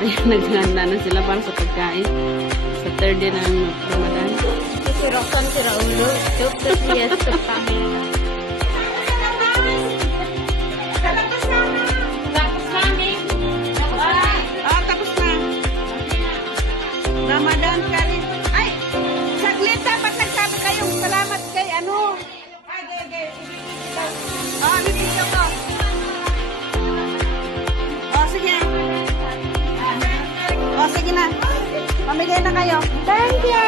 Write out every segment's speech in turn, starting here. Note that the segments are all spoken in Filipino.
Ayan, naghahanda na sila para sa pagkain. Sa third day ng Ramadan. Si Roxanne, si Raulo. Tuk, yes, tuk kami. Tapos namin. Tapos na. Ramadan Karim. Ay, saglit dapat nagsabi kayong salamat kay ano. Bibigyan ko. Sige. Sige na. Pamigay na kayo. Thank you.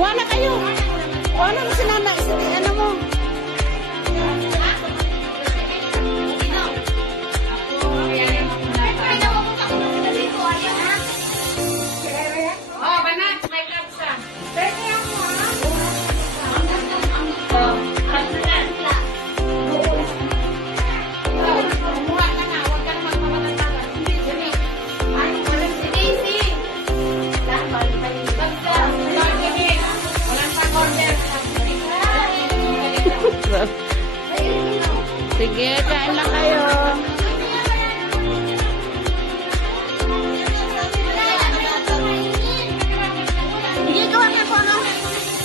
Kuha na kayo. Kuha na mo si Nana. Ano mo? Sige, kain lang kayo. Sige, kuha ka, kuha ka.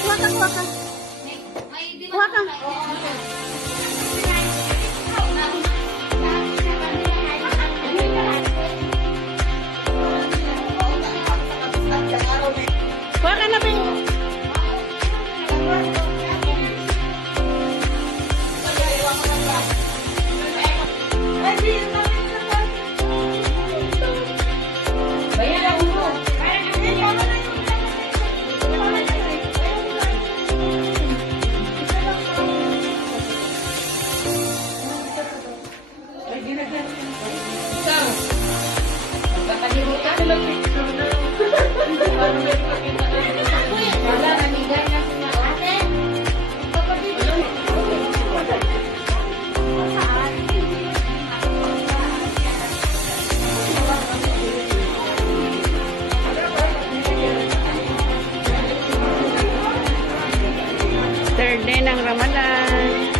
Kuha ka, kuha ka. Kuha ka. Kuha ka na, Bing. Third day ng Ramadan.